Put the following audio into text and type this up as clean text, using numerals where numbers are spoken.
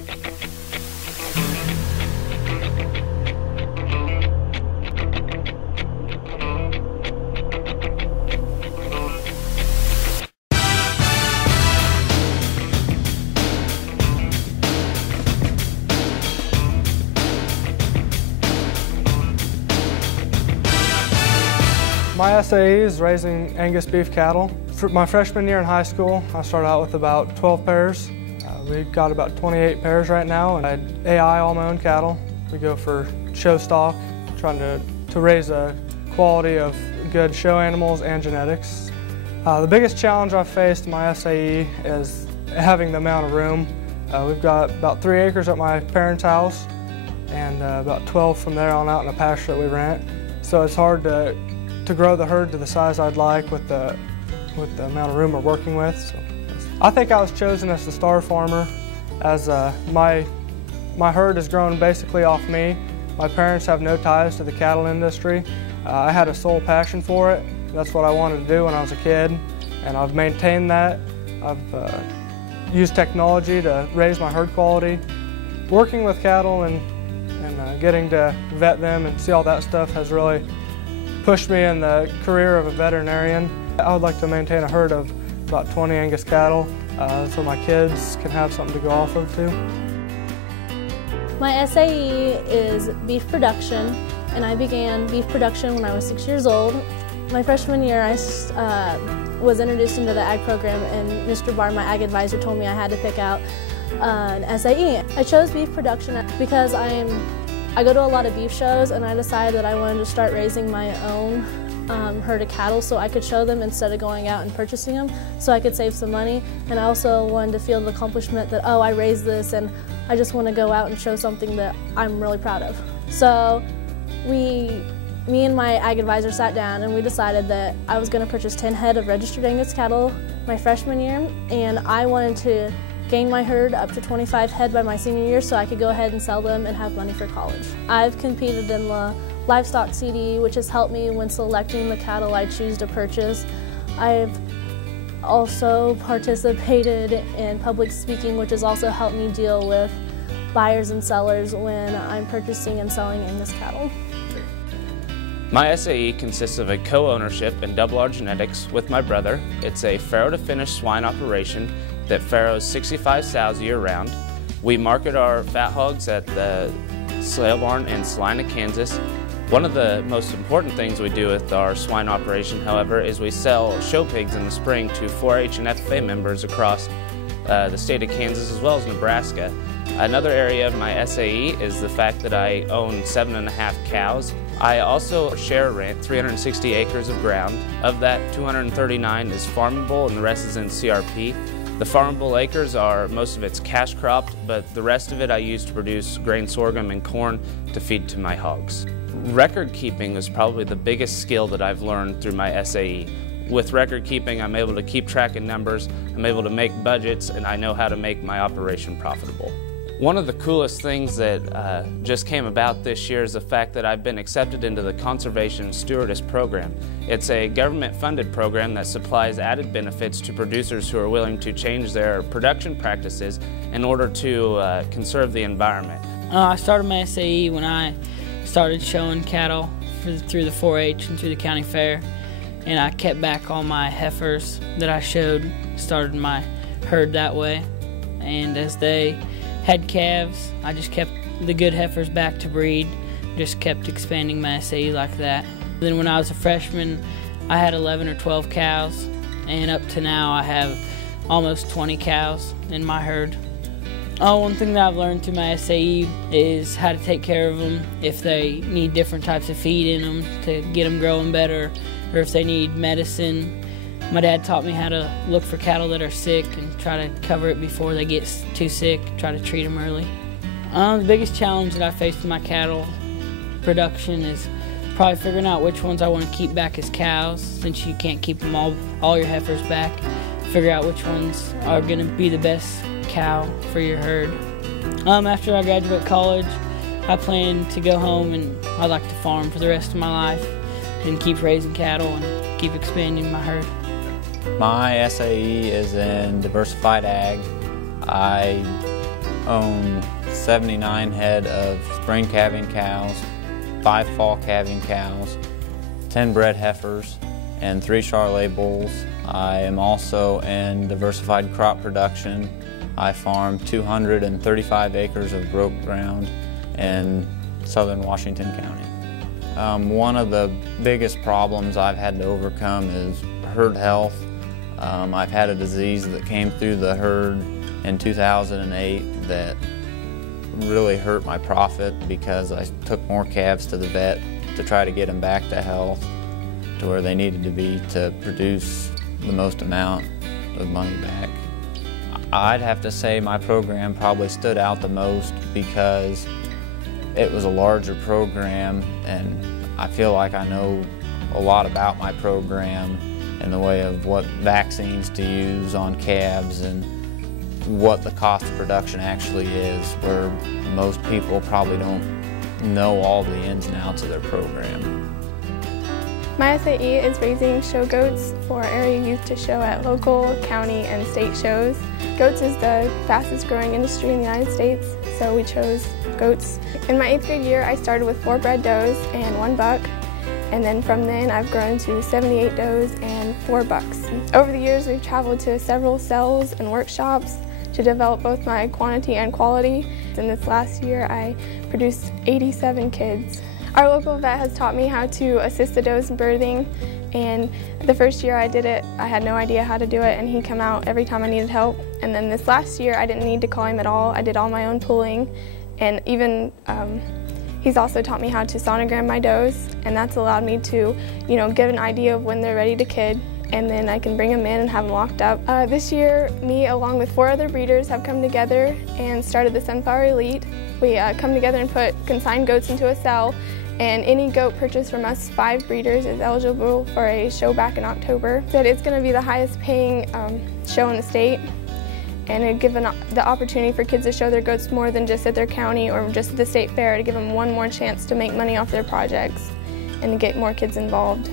My SAE is raising Angus beef cattle. For my freshman year in high school, I started out with about 12 pairs. We've got about 28 pairs right now, and I had AI all my own cattle. We go for show stock, trying to raise a quality of good show animals and genetics. The biggest challenge I've faced in my SAE is having the amount of room. We've got about 3 acres at my parents' house and about 12 from there on out in a pasture that we rent. So it's hard to grow the herd to the size I'd like with the amount of room we're working with. So I think I was chosen as the star farmer, as my herd is grown basically off me. My parents have no ties to the cattle industry. I had a sole passion for it. That's what I wanted to do when I was a kid, and I've maintained that. I've used technology to raise my herd quality. Working with cattle and getting to vet them and see all that stuff has really pushed me in the career of a veterinarian. I would like to maintain a herd of about 20 Angus cattle so my kids can have something to go off of too. My SAE is beef production, and I began beef production when I was 6 years old. My freshman year I was introduced into the ag program, and Mr. Barr, my ag advisor, told me I had to pick out an SAE. I chose beef production because I go to a lot of beef shows, and I decided that I wanted to start raising my own herd of cattle so I could show them instead of going out and purchasing them, so I could save some money. And I also wanted to feel the accomplishment that, oh, I raised this, and I just want to go out and show something that I'm really proud of. So me and my ag advisor sat down and we decided that I was going to purchase 10 head of registered Angus cattle my freshman year, and I wanted to gain my herd up to 25 head by my senior year so I could go ahead and sell them and have money for college. I've competed in the livestock CD, which has helped me when selecting the cattle I choose to purchase. I've also participated in public speaking, which has also helped me deal with buyers and sellers when I'm purchasing and selling Angus cattle. My SAE consists of a co-ownership in double R genetics with my brother. It's a farrow to finish swine operation that farrows 65 sows year-round. We market our fat hogs at the sale barn in Salina, Kansas. One of the most important things we do with our swine operation, however, is we sell show pigs in the spring to 4-H and FFA members across the state of Kansas as well as Nebraska. Another area of my SAE is the fact that I own 7.5 cows. I also share rent 360 acres of ground. Of that, 239 is farmable and the rest is in CRP. The farmable acres are, most of it's cash cropped, but the rest of it I use to produce grain sorghum and corn to feed to my hogs. Record keeping is probably the biggest skill that I've learned through my SAE. With record keeping, I'm able to keep track of numbers, I'm able to make budgets, and I know how to make my operation profitable. One of the coolest things that just came about this year is the fact that I've been accepted into the Conservation Stewardess Program. It's a government-funded program that supplies added benefits to producers who are willing to change their production practices in order to conserve the environment. I started my SAE when I started showing cattle through the 4-H and through the county fair, and I kept back all my heifers that I showed, started my herd that way, and as they had calves, I just kept the good heifers back to breed, just kept expanding my SAE like that. Then when I was a freshman, I had 11 or 12 cows, and up to now I have almost 20 cows in my herd. One thing that I've learned through my SAE is how to take care of them, if they need different types of feed in them to get them growing better, or if they need medicine. My dad taught me how to look for cattle that are sick and try to cover it before they get too sick, try to treat them early. The biggest challenge that I faced in my cattle production is probably figuring out which ones I want to keep back as cows, since you can't keep them all your heifers back. Figure out which ones are going to be the best cow for your herd. After I graduate college, I plan to go home and I'd like to farm for the rest of my life and keep raising cattle and keep expanding my herd. My SAE is in diversified ag. I own 79 head of spring calving cows, 5 fall calving cows, 10 bred heifers, and 3 Charolais bulls. I am also in diversified crop production. I farm 235 acres of broke ground in southern Washington County. One of the biggest problems I've had to overcome is herd health. I've had a disease that came through the herd in 2008 that really hurt my profit because I took more calves to the vet to try to get them back to health, to where they needed to be to produce the most amount of money back. I'd have to say my program probably stood out the most because it was a larger program, and I feel like I know a lot about my program in the way of what vaccines to use on calves and what the cost of production actually is, where most people probably don't know all the ins and outs of their program. My SAE is raising show goats for area youth to show at local, county, and state shows. Goats is the fastest growing industry in the United States, so we chose goats. In my 8th grade year, I started with 4 bred does and 1 buck, and then from then I've grown to 78 does and 4 bucks. Over the years, we've traveled to several cells and workshops to develop both my quantity and quality. In this last year, I produced 87 kids. Our local vet has taught me how to assist the does in birthing, and the first year I did it, I had no idea how to do it, and he'd come out every time I needed help. And then this last year, I didn't need to call him at all. I did all my own pulling, and even he's also taught me how to sonogram my does, and that's allowed me to, get an idea of when they're ready to kid, and then I can bring them in and have them locked up. This year, me along with 4 other breeders have come together and started the Sunflower Elite. We come together and put consigned goats into a cell, and any goat purchased from us 5 breeders is eligible for a show back in October. So it's going to be the highest paying show in the state, and it gives the opportunity for kids to show their goats more than just at their county or just at the state fair, to give them one more chance to make money off their projects and to get more kids involved.